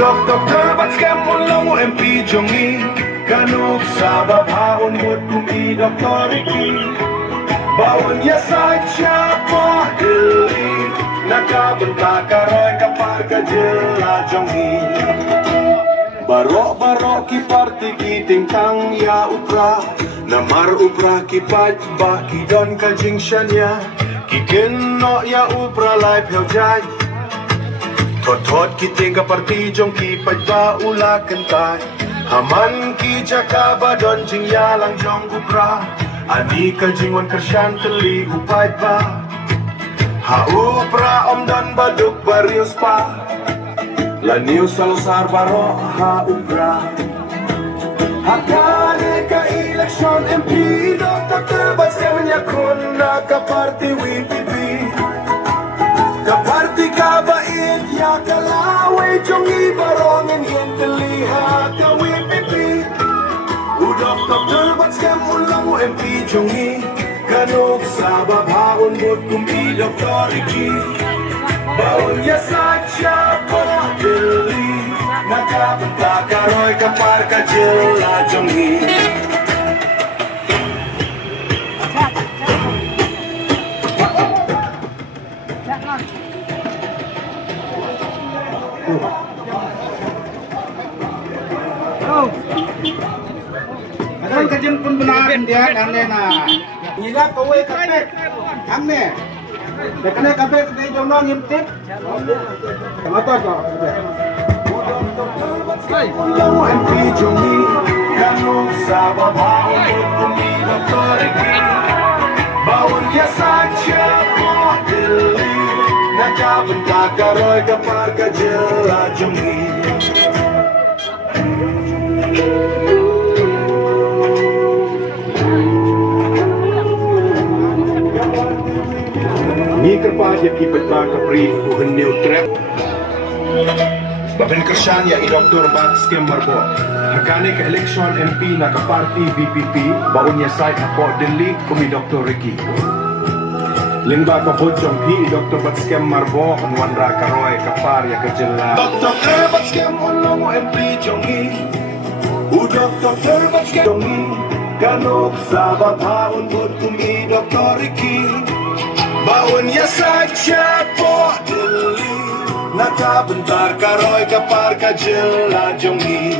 doktor bat scam ulang MP jongi kanuk sabab haun mut kumi doktor iki bawon ya saja pahili nakabenta karoy kapar kajela jongi barok ki parti ki tingkang ya upra namar upra ki pat ba ki don ka jingshanya ki kenno ya upra lai pheu jai thot ki tingka parti jong ki pat ba ula kentai haman ki jakaba don Jingialang jong upra ani ka jingwan kershan teli upai ba ha upra om don baduk barius pa la news salusar baro ha upra hakane ka election MP doktor bat scam ya kuna ka parti WPP ka parti ka bait ya kalawe jongi barongin hinteli ha ka WPP doktor bat scam ulang MP jongi kanuk sabab haun bot kumi doktor iki baun ya saja pahili nakabenta karoy kapar kajela jongi Kan kajian pun benar dia dan na. Ila kowe kape. Amne. Dekane kape te jono ngimtip. Kamato ko. ulang MP jongi kanuk sabab haun bot kumi doktor iki baun ya saja pahili nakabenta karoy kapar kajela jongi ni kerpa dia ki peta kapri uhen new trap babin kershan ya i doktor bat scam marbo hakane ka election MP na ka parti VPP baun ya site apo Delhi kumi doktor Ricky lingba ka bojong pi i doktor bat scam marbo anwan ra karoy kapar ya kajela doktor bat scam ulong MP jongi doktor bat scam jongi kanuk sabab haun bot kumi doktor Ricky baun ya saja pahili nakabentar karoy kapar kajela jongi